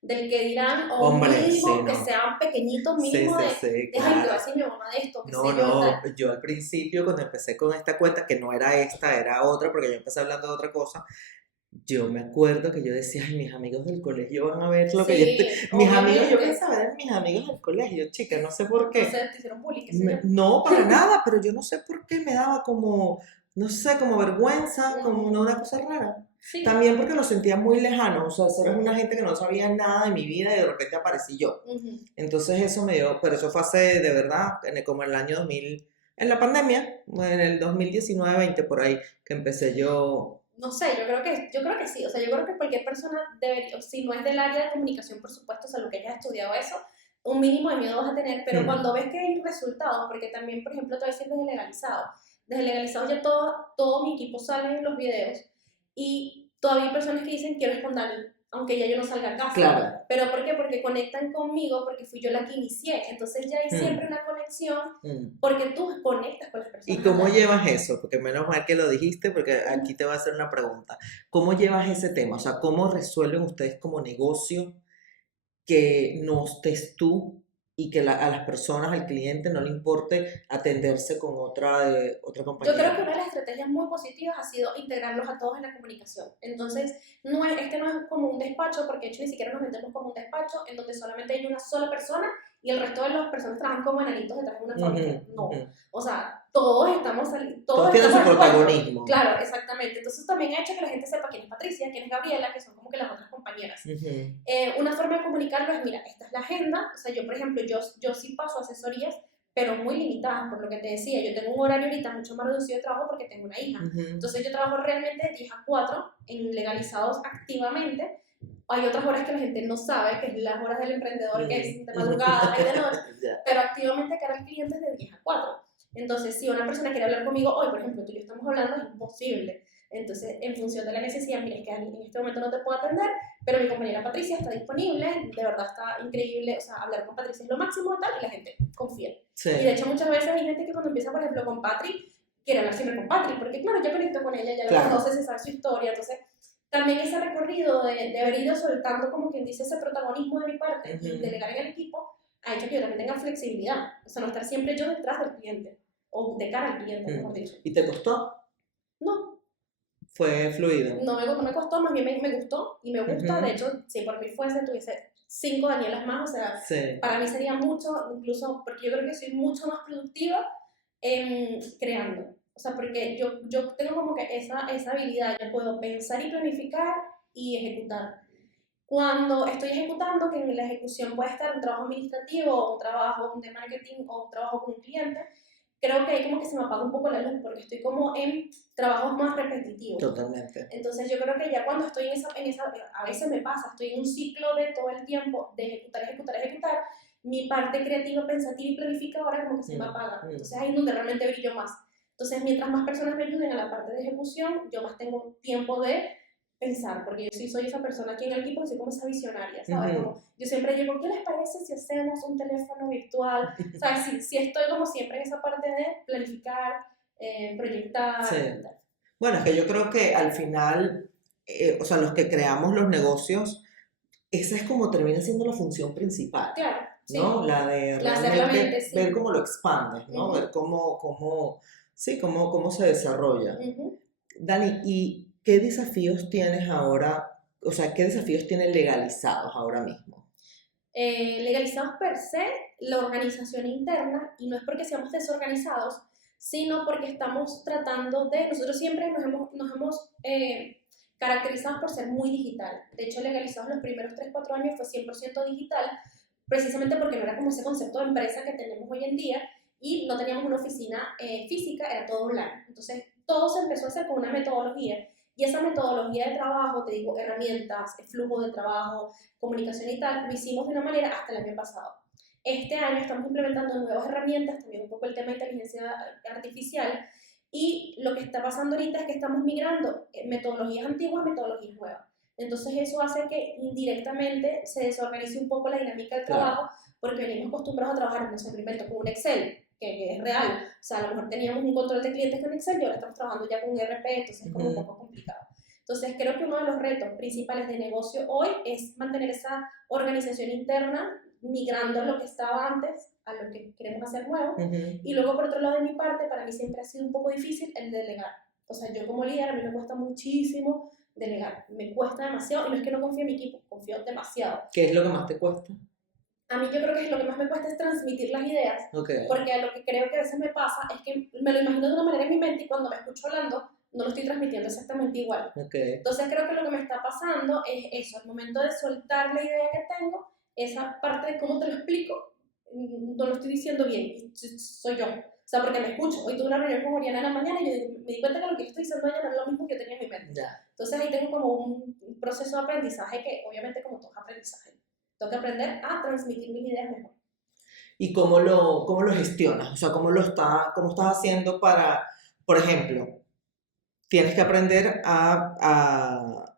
del que dirán, o un mínimo que sean pequeñitos, mínimo de claro. que decir mi mamá de esto, que yo al principio cuando empecé con esta cuenta, que no era esta, era otra, porque yo empecé hablando de otra cosa, yo me acuerdo que yo decía, ay, mis amigos del colegio van a ver lo que yo estoy... Mis amigos, yo pensaba en mis amigos del colegio, chica, no sé por qué. No sé, te hicieron bullying, no, para nada, pero yo no sé por qué me daba como, no sé, como vergüenza, como una cosa rara. Sí. También porque lo sentía muy lejano, o sea, ser una gente que no sabía nada de mi vida y de repente aparecí yo. Entonces eso me dio, pero eso fue hace, de verdad, como en el año 2000, en la pandemia, en el 2019-20 por ahí, que empecé yo. No sé, yo creo que sí, o sea, yo creo que cualquier persona debería, si no es del área de comunicación, por supuesto, o sea, lo que hayas estudiado eso, un mínimo de miedo vas a tener, pero cuando ves que hay resultados, porque también, por ejemplo, te voy a decir desde legalizado ya todo mi equipo sale en los videos, y todavía hay personas que dicen, quiero espontáneo, aunque ya yo no salga a casa. Claro. ¿Pero por qué? Porque conectan conmigo, porque fui yo la que inicié. Entonces ya hay siempre una conexión, porque tú conectas con las personas. ¿Y cómo llevas eso? Porque menos mal que lo dijiste, porque aquí te voy a hacer una pregunta. ¿Cómo llevas ese tema? O sea, ¿cómo resuelven ustedes como negocio que no estés tú y que a las personas, al cliente, no le importe atenderse con otra compañía? Yo creo que una de las estrategias muy positivas ha sido integrarlos a todos en la comunicación. Entonces, no es como un despacho, porque de hecho ni siquiera nos metemos como un despacho en donde solamente hay una sola persona y el resto de las personas trabajan como enanitos detrás de una fábrica. No. O sea, todos estamos saliendo. Todos tienen su protagonismo. Claro, exactamente. Entonces también ha hecho que la gente sepa quién es Patricia, quién es Gabriela, que son como que las otras compañeras. Una forma de comunicarlo es, mira, esta es la agenda. O sea, yo, por ejemplo, yo sí paso asesorías, pero muy limitadas, por lo que te decía. Yo tengo un horario ahorita mucho más reducido de trabajo porque tengo una hija. Entonces yo trabajo realmente de 10 a 4 en legalizados activamente. Hay otras horas que la gente no sabe, que es las horas del emprendedor, que es de madrugada y de noche, pero activamente cara al cliente es de 10 a 4. Entonces, si una persona quiere hablar conmigo hoy, por ejemplo, tú y yo estamos hablando, es imposible. Entonces, en función de la necesidad, mira, es que en este momento no te puedo atender, pero mi compañera Patricia está disponible, de verdad está increíble, o sea, hablar con Patricia es lo máximo y tal, y la gente confía. Sí. Y de hecho, muchas veces hay gente que cuando empieza, por ejemplo, con Patri, quiere hablar siempre con Patri, porque claro, yo conecto con ella, ya la conoce, se sabe su historia, entonces también ese recorrido de haber ido soltando, como quien dice, ese protagonismo de mi parte y delegar en el equipo, ha hecho que yo también tenga flexibilidad, o sea, no estar siempre yo detrás del cliente, o de cara al cliente, mejor dicho. ¿Y te costó? No. ¿Fue fluido? No me costó, más bien me gustó, y me gusta, de hecho, si por mí tuviese 5 Danielas más, o sea, para mí sería mucho, incluso, porque yo creo que soy mucho más productiva creando. O sea, porque yo tengo como que esa habilidad, yo puedo pensar y planificar y ejecutar. Cuando estoy ejecutando, que en la ejecución puede estar un trabajo administrativo, o un trabajo de marketing, o un trabajo con un cliente, creo que ahí como que se me apaga un poco la luz, porque estoy como en trabajos más repetitivos. Totalmente. Entonces yo creo que ya cuando estoy en esa, a veces me pasa, estoy en un ciclo de todo el tiempo de ejecutar, mi parte creativa, pensativa y planificadora como que se me apaga. Entonces ahí es donde realmente brillo más. Entonces, mientras más personas me ayuden a la parte de ejecución, yo más tengo tiempo de pensar, porque yo sí soy esa persona aquí en el equipo que soy como esa visionaria, ¿sabes? Como, yo siempre digo, ¿qué les parece si hacemos un teléfono virtual? ¿Sabes? Si estoy como siempre en esa parte de planificar, proyectar. Sí. Bueno, es que yo creo que al final, o sea, los que creamos los negocios, esa es como termina siendo la función principal. Claro. ¿No? Sí. La de realmente ver cómo lo expandes, ¿no? Ver cómo se desarrolla. Dani, ¿y qué desafíos tienes ahora? O sea, ¿qué desafíos tienes legalizados ahora mismo? Legalizados per se, la organización interna, y no es porque seamos desorganizados, sino porque estamos tratando de, nosotros siempre nos hemos caracterizado por ser muy digital. De hecho, legalizados los primeros 3-4 años fue 100% digital, precisamente porque no era como ese concepto de empresa que tenemos hoy en día, y no teníamos una oficina física, era todo online. Entonces, todo se empezó a hacer con una metodología, y esa metodología de trabajo, te digo, herramientas, flujo de trabajo, comunicación y tal, lo hicimos de una manera hasta el año pasado. Este año estamos implementando nuevas herramientas, también un poco el tema de inteligencia artificial, Y lo que está pasando ahorita es que estamos migrando metodologías antiguas a metodologías nuevas. Entonces eso hace que indirectamente se desorganice un poco la dinámica del trabajo, porque venimos acostumbrados a trabajar, no sé, primero con un Excel, que es real. O sea, a lo mejor teníamos un control de clientes con Excel y ahora estamos trabajando ya con un ERP, entonces es como un poco complicado. Entonces creo que uno de los retos principales de negocio hoy es mantener esa organización interna, migrando lo que estaba antes a lo que queremos hacer nuevo. Y luego, por otro lado, de mi parte, para mí siempre ha sido un poco difícil el delegar. O sea, yo como líder, a mí me cuesta muchísimo delegar. Me cuesta demasiado, y no es que no confíe en mi equipo, confío demasiado. ¿Qué es lo que más te cuesta? A mí yo creo que lo que más me cuesta es transmitir las ideas, porque lo que creo que a veces me pasa es que me lo imagino de una manera en mi mente y cuando me escucho hablando, no lo estoy transmitiendo exactamente igual. Entonces creo que lo que me está pasando es eso, al momento de soltar la idea que tengo, esa parte de cómo te lo explico, no lo estoy diciendo bien, soy yo. O sea, porque me escucho. Hoy tuve una reunión con Oriana en la mañana y yo me di cuenta que lo que yo estoy diciendo ella no es lo mismo que yo tenía en mi mente. Entonces ahí tengo como un proceso de aprendizaje que obviamente como todo aprendizaje, tengo que aprender a transmitir mis ideas mejor. ¿Y cómo lo gestionas? O sea, ¿cómo estás haciendo para, por ejemplo, tienes que aprender a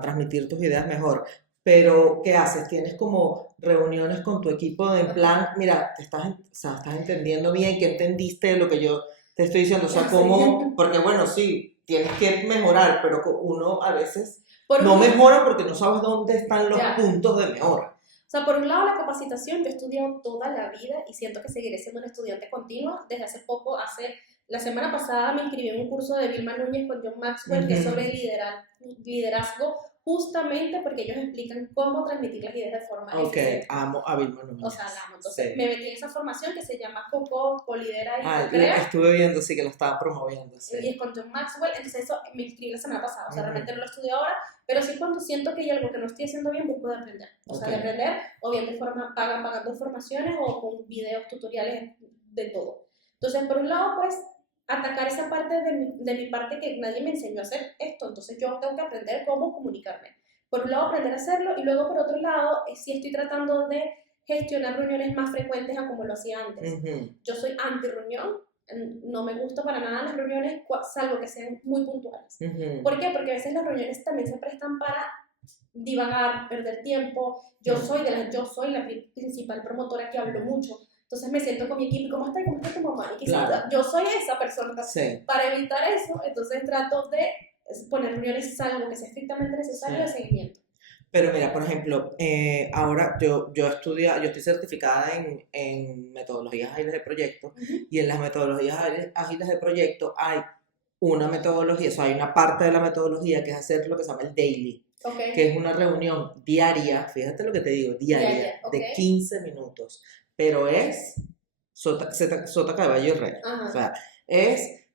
transmitir tus ideas mejor? Pero, ¿qué haces? ¿Tienes como reuniones con tu equipo en plan, mira, estás entendiendo bien, qué entendiste de lo que yo te estoy diciendo? O sea, ¿cómo? Porque bueno, sí, tienes que mejorar, pero uno a veces no mejora porque no sabes dónde están los puntos de mejora. O sea, por un lado la capacitación, yo he estudiado toda la vida y siento que seguiré siendo una estudiante continua. Desde hace poco, la semana pasada me inscribí en un curso de Vilma Núñez con John Maxwell, que es sobre liderazgo, justamente porque ellos explican cómo transmitir las ideas de forma eficiente. Amo a Vilma Núñez. O sea, la amo. Entonces me metí en esa formación que se llama Colidera y Co-Crea. Estuve viendo, sí, que lo estaba promoviendo. Sí. Y es con John Maxwell, entonces eso me inscribí la semana pasada. O sea, realmente no lo estudio ahora, pero sí cuando siento que hay algo que no estoy haciendo bien, busco de aprender. O sea, de aprender, o bien de forma pagando formaciones o con videos, tutoriales, de todo. Entonces, por un lado, pues, atacar esa parte de mi parte que nadie me enseñó a hacer esto, entonces yo tengo que aprender cómo comunicarme. Por un lado, aprender a hacerlo, y luego, por otro lado, sí estoy tratando de gestionar reuniones más frecuentes a como lo hacía antes. Yo soy anti-reunión, no me gusta para nada las reuniones, salvo que sean muy puntuales. ¿Por qué? Porque a veces las reuniones también se prestan para divagar, perder tiempo. Yo soy la principal promotora que hablo mucho. Entonces me siento con mi equipo, ¿cómo está tu mamá? Y yo soy esa persona. Para evitar eso, entonces trato de poner reuniones, salvo que sea estrictamente necesario, de seguimiento. Pero mira, por ejemplo, ahora yo estoy certificada en metodologías ágiles de proyecto, y en las metodologías ágiles de proyecto hay una metodología, o sea, hay una parte de la metodología que es hacer lo que se llama el daily, que es una reunión diaria, fíjate lo que te digo, diaria. De 15 minutos. Pero es sota, caballo y rey. O sea, es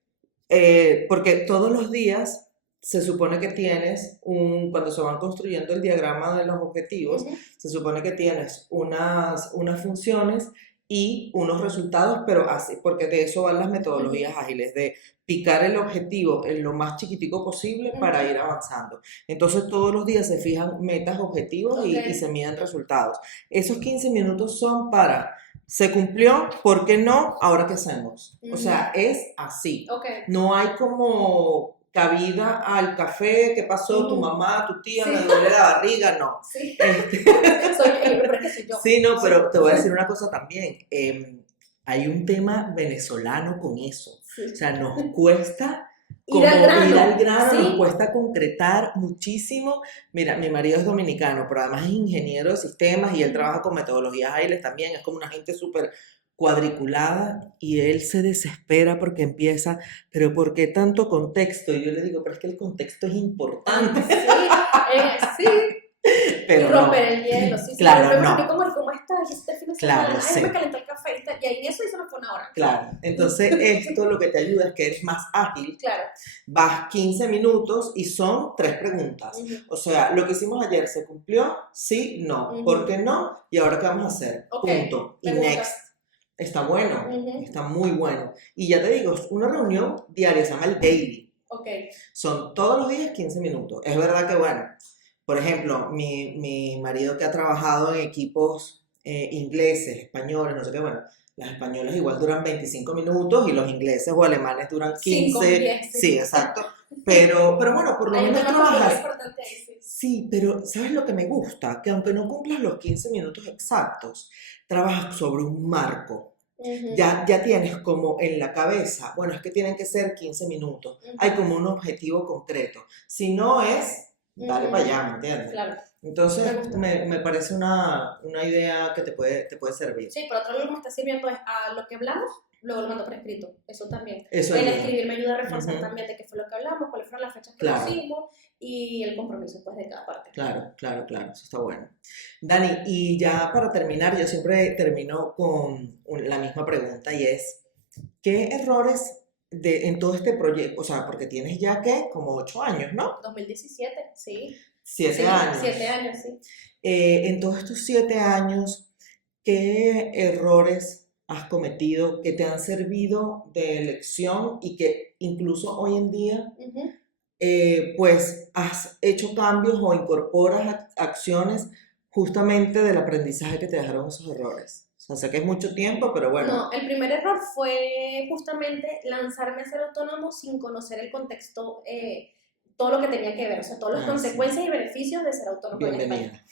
porque todos los días se supone que tienes cuando se van construyendo el diagrama de los objetivos, se supone que tienes unas funciones y unos resultados, pero así, porque de eso van las metodologías ágiles, de picar el objetivo en lo más chiquitico posible para ir avanzando. Entonces todos los días se fijan metas, objetivos y se miden resultados. Esos 15 minutos son para, se cumplió, ¿por qué no? Ahora, ¿qué hacemos? O sea, es así. No hay como cabida al café, ¿qué pasó? Tu mamá, tu tía, me duele la barriga, no. Sí, soy yo. Sí, no, pero te voy a decir una cosa también. Hay un tema venezolano con eso. O sea, nos cuesta ir al grano, nos cuesta concretar muchísimo. Mira, mi marido es dominicano, pero además es ingeniero de sistemas y él trabaja con metodologías ágiles también. Es como una gente súper cuadriculada, y él se desespera porque empieza, pero ¿por qué tanto contexto? Y yo le digo, pero es que el contexto es importante. Sí. Pero y romper el hielo, claro, no. ¿Cómo estás? Este fin de semana, me calentó el café, y ahí eso hizo una hora. Claro, entonces esto lo que te ayuda es que eres más ágil. Vas 15 minutos y son 3 preguntas. O sea, lo que hicimos ayer, ¿se cumplió? Sí, no. ¿Por qué no? ¿Y ahora qué vamos a hacer? Punto. Y next. Está bueno, está muy bueno. Y ya te digo, es una reunión diaria, se llama el daily. Son todos los días 15 minutos. Es verdad que, bueno, por ejemplo, mi marido que ha trabajado en equipos ingleses, españoles, no sé qué, bueno, Las españolas igual duran 25 minutos y los ingleses o alemanes duran 15. 5, 10. Sí, exacto. Pero bueno, por lo Hay un menos tema muy trabajas. importante ahí, sí. Sí, pero ¿sabes lo que me gusta? Que aunque no cumplas los 15 minutos exactos, trabajas sobre un marco. Ya tienes como en la cabeza, bueno, es que tienen que ser 15 minutos. Hay como un objetivo concreto. Si no es, dale para allá, ¿me entiendes? Claro. Entonces, me parece una idea que te puede servir. Sí, por otro lado, lo que me está sirviendo es a lo que hablamos, luego lo mando por escrito. Eso también. Eso el ayuda. escribir me ayuda a reforzar también de qué fue lo que hablamos, cuáles fueron las fechas que Claro. pusimos y el compromiso pues, de cada parte. Claro, eso está bueno. Dani, y ya para terminar, yo siempre termino con la misma pregunta y es, ¿qué errores en todo este proyecto? O sea, porque tienes ya, ¿qué? Como 8 años, ¿no? 2017, sí. 7 años. 7 años, sí. En todos estos 7 años, ¿qué errores has cometido que te han servido de lección y que incluso hoy en día, pues, has hecho cambios o incorporas acciones justamente del aprendizaje que te dejaron esos errores? O sea, sé que es mucho tiempo, pero bueno. No, el primer error fue justamente lanzarme a ser autónomo sin conocer el contexto, todo lo que tenía que ver, o sea, todas las consecuencias y beneficios de ser autónomo en España.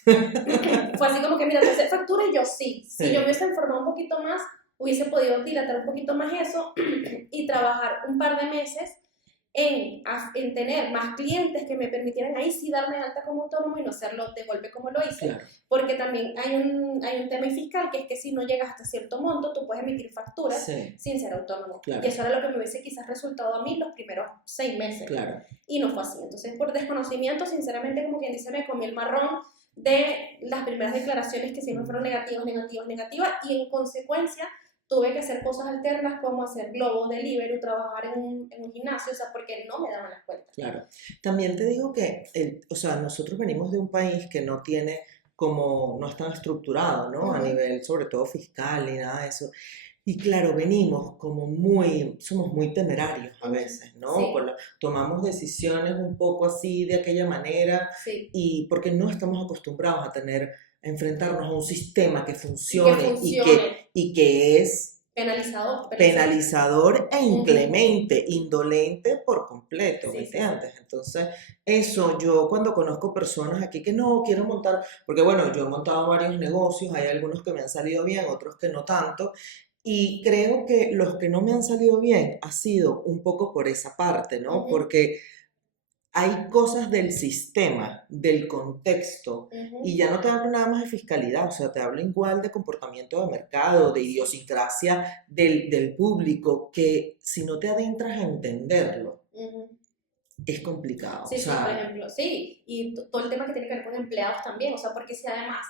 Fue así como que, mira, te hace factura y yo sí. Si yo me hubiese informado un poquito más, hubiese podido dilatar un poquito más eso y trabajar un par de meses en tener más clientes que me permitieran ahí sí darme de alta como autónomo y no hacerlo de golpe como lo hice. Claro. Porque también hay un tema fiscal que es que si no llegas hasta cierto monto, tú puedes emitir facturas sin ser autónomo. Claro. Y eso era lo que me hubiese quizás resultado a mí los primeros 6 meses. Claro. Y no fue así. Entonces, por desconocimiento, sinceramente, como quien dice, me comí el marrón de las primeras declaraciones que siempre fueron negativas, y en consecuencia tuve que hacer cosas alternas como hacer Globo, Delivery, trabajar en un gimnasio, o sea, porque no me daban las cuentas. Claro. También te digo que, o sea, nosotros venimos de un país que no tiene como, no es tan estructurado, ¿no? A nivel, sobre todo fiscal ni nada de eso. Y claro, venimos como somos muy temerarios a veces, ¿no? Sí. Tomamos decisiones un poco así, de aquella manera, y porque no estamos acostumbrados a enfrentarnos a un sistema que funcione y que es penalizador e inclemente, indolente por completo, ¿me entiendes? Entonces, eso yo cuando conozco personas aquí que no quiero montar, porque bueno, yo he montado varios negocios, hay algunos que me han salido bien, otros que no tanto, y creo que los que no me han salido bien ha sido un poco por esa parte, ¿no? Porque hay cosas del sistema, del contexto, y ya no te hablo nada más de fiscalidad, o sea, te hablo igual de comportamiento de mercado, de idiosincrasia del público, que si no te adentras a entenderlo, es complicado. Sí, por ejemplo, sí, y todo el tema que tiene que ver con empleados también, o sea, porque si además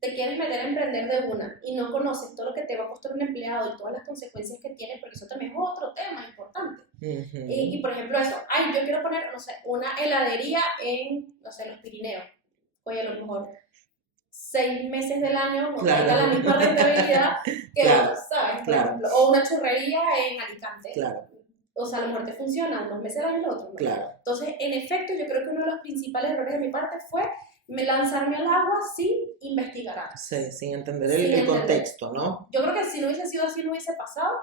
te quieres meter a emprender de una y no conoces todo lo que te va a costar un empleado y todas las consecuencias que tiene, porque eso también es otro tema importante. Y por ejemplo eso, yo quiero poner, no sé, una heladería en, no sé, los Pirineos. Oye, a lo mejor 6 meses del año no tenga la misma rentabilidad que otros, ¿sabes? Por ejemplo, o una churrería en Alicante. O sea, a lo mejor te funciona unos meses al año y los otros no. Entonces, en efecto, yo creo que uno de los principales errores de mi parte fue lanzarme al agua sin investigar antes. Sí, sin entender el contexto, ¿no? Yo creo que si no hubiese sido así, no hubiese pasado,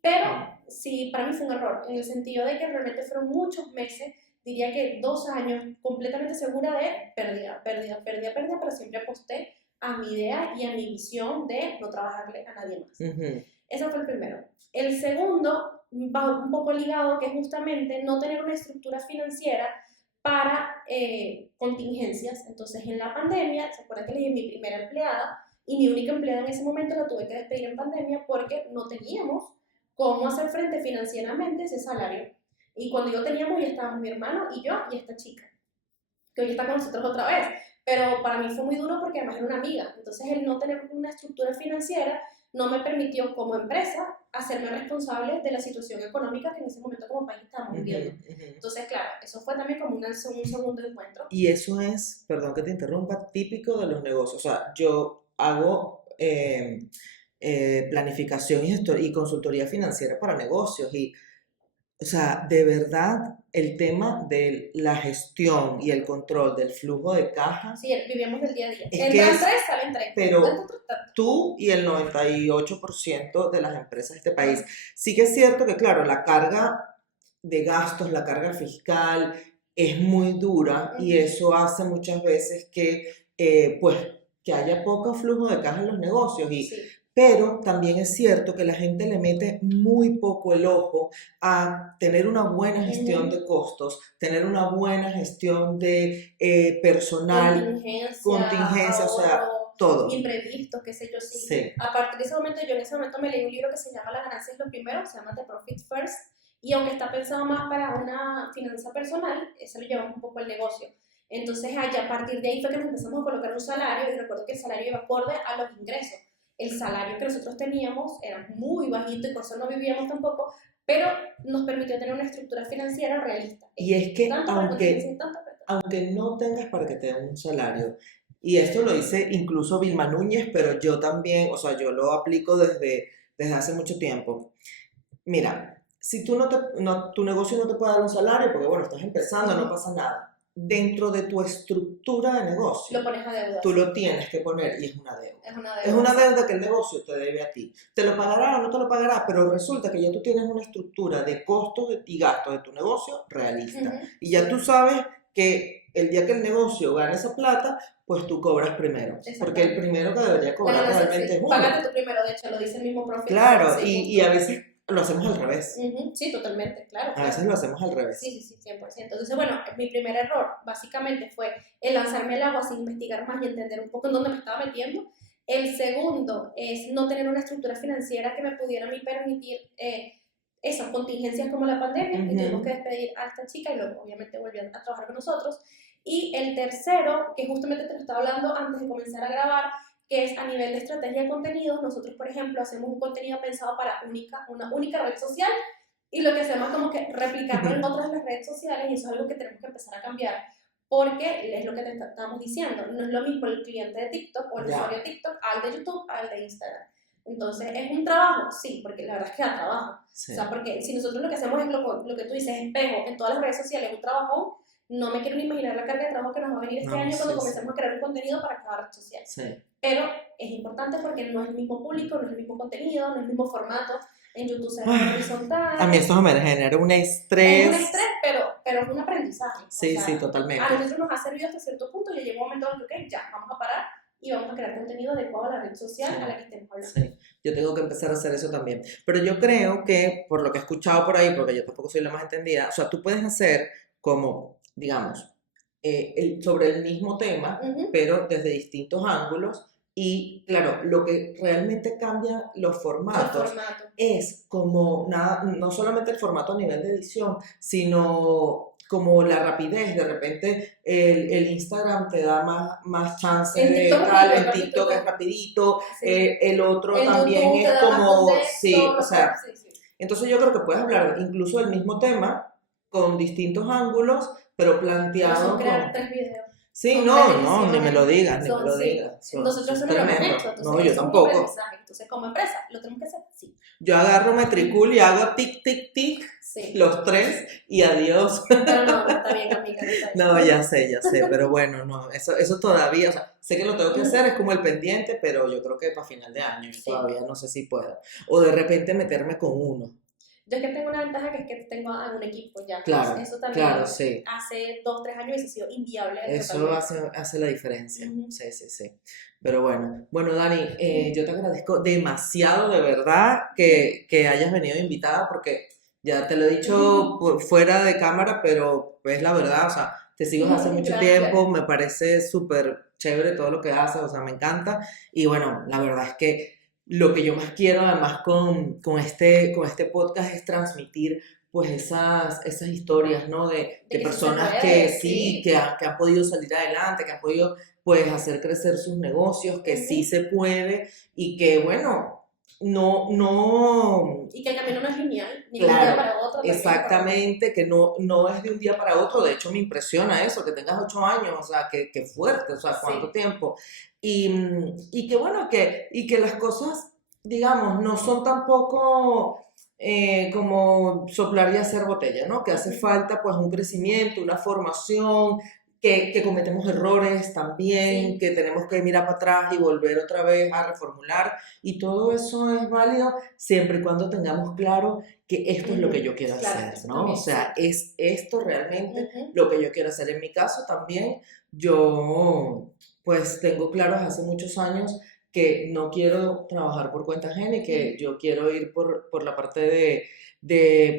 pero sí, para mí fue un error, en el sentido de que realmente fueron muchos meses, diría que 2 años, completamente segura de pérdida, pero siempre aposté a mi idea y a mi visión de no trabajarle a nadie más. Ese fue el primero. El segundo va un poco ligado, que es justamente no tener una estructura financiera para contingencias. Entonces, en la pandemia, ¿se acuerdan que le dije mi primera empleada? Y mi única empleada en ese momento la tuve que despedir en pandemia porque no teníamos cómo hacer frente financieramente a ese salario. Y cuando yo teníamos, ya estábamos mi hermano y yo y esta chica, que hoy está con nosotros otra vez. Pero para mí fue muy duro porque además era una amiga. Entonces, el no tener una estructura financiera no me permitió como empresa hacerme responsable de la situación económica que en ese momento como país estábamos viviendo. Entonces, claro, eso fue también como un segundo encuentro. Y eso es, perdón que te interrumpa, típico de los negocios. O sea, yo hago planificación y consultoría financiera para negocios y o sea, de verdad, el tema de la gestión y el control del flujo de caja. Sí, vivíamos del día a día. Es que Entran 3, salen 3. pero tú y el 98% de las empresas de este país. Sí que es cierto que, claro, la carga de gastos, la carga fiscal es muy dura y eso hace muchas veces que, pues, que haya poco flujo de caja en los negocios. Pero también es cierto que la gente le mete muy poco el ojo a tener una buena gestión de costos, tener una buena gestión de personal, contingencia, o sea, todo. Imprevistos, qué sé yo, sí. A partir de ese momento, yo en ese momento me leí un libro que se llama La ganancia es lo primero, se llama The Profit First, y aunque está pensado más para una finanza personal, eso lo llevamos un poco al negocio. Entonces, allá, a partir de ahí fue que nos empezamos a colocar un salario, y recuerdo que el salario iba acorde a los ingresos. El salario que nosotros teníamos era muy bajito y por eso no vivíamos tampoco, pero nos permitió tener una estructura financiera realista. Y es que aunque no tengas para que te den un salario, y esto lo dice incluso Vilma Núñez, pero yo también, o sea, yo lo aplico desde hace mucho tiempo. Mira, si tu negocio no te puede dar un salario, porque bueno, estás empezando, no pasa nada. Dentro de tu estructura de negocio, lo pones a deuda. Tú lo tienes que poner y es una deuda. Es una deuda que el negocio te debe a ti. Te lo pagará o no te lo pagará, pero resulta que ya tú tienes una estructura de costos y gastos de tu negocio realista. Y ya tú sabes que el día que el negocio gane esa plata, pues tú cobras primero. Porque el primero que debería cobrar realmente es uno. Págate tú primero, de hecho, lo dice el mismo Profit. Claro, y a veces lo hacemos al revés. Sí, totalmente, claro. A veces lo hacemos al revés. Sí, 100%. Entonces, bueno, mi primer error básicamente fue el lanzarme al agua sin investigar más y entender un poco en dónde me estaba metiendo. El segundo es no tener una estructura financiera que me pudiera a mí permitir esas contingencias como la pandemia, y tuvimos que despedir a esta chica y luego obviamente volvió a trabajar con nosotros. Y el tercero, que justamente te lo estaba hablando antes de comenzar a grabar, que es a nivel de estrategia de contenidos. Nosotros, por ejemplo, hacemos un contenido pensado para una única red social y lo que hacemos es como que replicarlo en otras las redes sociales, y eso es algo que tenemos que empezar a cambiar, porque es lo que te estamos diciendo, no es lo mismo el cliente de TikTok o el usuario de TikTok al de YouTube al de Instagram. Entonces, ¿es un trabajo? Sí, porque la verdad es que da trabajo. Sí. O sea, porque si nosotros lo que hacemos es lo que tú dices, espejo en todas las redes sociales, un trabajo, no me quiero ni imaginar la carga de trabajo que nos va a venir este año cuando comencemos a crear un contenido para cada red social. Pero es importante porque no es el mismo público, no es el mismo contenido, no es el mismo formato. En YouTube se ve horizontal. A mí esto me genera un estrés. Es un estrés, pero es un aprendizaje. Sí, sí, totalmente. A nosotros nos ha servido hasta cierto punto, y llegó un momento en que, ya, vamos a parar y vamos a crear contenido adecuado a la red social a la que estemos hablando. Sí, yo tengo que empezar a hacer eso también. Pero yo creo que, por lo que he escuchado por ahí, porque yo tampoco soy la más entendida, o sea, tú puedes hacer como, digamos, sobre el mismo tema, pero desde distintos ángulos. Y claro, lo que realmente cambia los formatos es como nada, no solamente el formato a nivel de edición, sino como la rapidez. De repente el Instagram te da más chance de tal, el TikTok es rapidito, el otro el también es como, sí, o sea, entonces yo creo que puedes hablar incluso del mismo tema con distintos ángulos, pero planteado crear 3 videos. Sí, no, ni me lo digas, ni me lo digas. Nosotros no lo hemos hecho. No, yo tampoco. Entonces, como empresa, ¿lo tenemos que hacer? Sí. Yo agarro Metricool y hago tic, tic, tic, los 3 y adiós. Pero no está bien, amiga. No, ya sé, pero bueno, no, eso todavía, o sea, sé que lo tengo que hacer, es como el pendiente, pero yo creo que para final de año todavía no sé si puedo. O de repente meterme con uno. Yo es que tengo una ventaja, que es que tengo a un equipo ya. Claro, eso también sí. Hace 2-3 años hubiese sido inviable. Eso hace la diferencia. Sí. Pero bueno Dani, yo te agradezco demasiado, de verdad, que hayas venido invitada, porque ya te lo he dicho fuera de cámara, pero es la verdad, o sea, te sigo desde hace mucho tiempo, me parece súper chévere todo lo que haces, o sea, me encanta. Y bueno, la verdad es que lo que yo más quiero, además, con este podcast es transmitir pues esas historias, ¿no? De personas que sí, que han podido salir adelante, que han podido pues hacer crecer sus negocios, que sí se puede, y que bueno, no... Y que el camino no es lineal, ni claro, de un día para otro. Exactamente, que no es de un día para otro. De hecho, me impresiona eso, que tengas 8 años, o sea, que fuerte, o sea, ¿cuánto tiempo? Y que bueno, que las cosas, digamos, no son tampoco como soplar y hacer botella, ¿no? Que hace falta pues un crecimiento, una formación, que cometemos errores también, Sí. que tenemos que mirar para atrás y volver otra vez a reformular. Y todo eso es válido siempre y cuando tengamos claro que esto es lo que yo quiero Claro, hacer, eso ¿no? también, O sea, es esto realmente Ujú. lo que yo quiero hacer. En mi caso también, yo pues tengo claro desde hace muchos años que no quiero trabajar por cuenta ajena y que yo quiero ir por la parte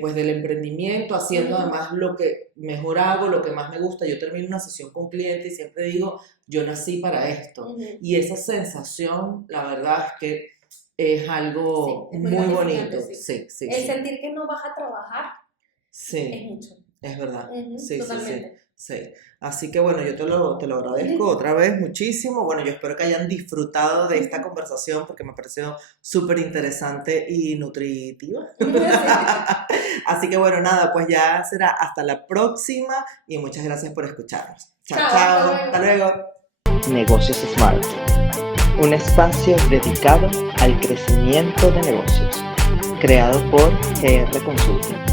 pues, del emprendimiento, haciendo Ujú. además lo que mejor hago, lo que más me gusta. Yo termino una sesión con un cliente y siempre digo, yo nací para esto. Ujú. Y esa sensación, la verdad es que es algo Sí, es muy muy gratificante, bonito. sí. Sí, sí, El sí. sentir que no vas a trabajar es Sí, mucho. es verdad. Ujú, Sí, sí, sí. totalmente. Sí, así que bueno, yo te lo agradezco otra vez muchísimo. Bueno, yo espero que hayan disfrutado de esta conversación porque me pareció súper interesante y nutritiva. Así que bueno, nada, pues ya será hasta la próxima y muchas gracias por escucharnos. Chao, Chao, chao, hasta hasta luego. Negocios Smart, un espacio dedicado al crecimiento de negocios, creado por GR Consulting.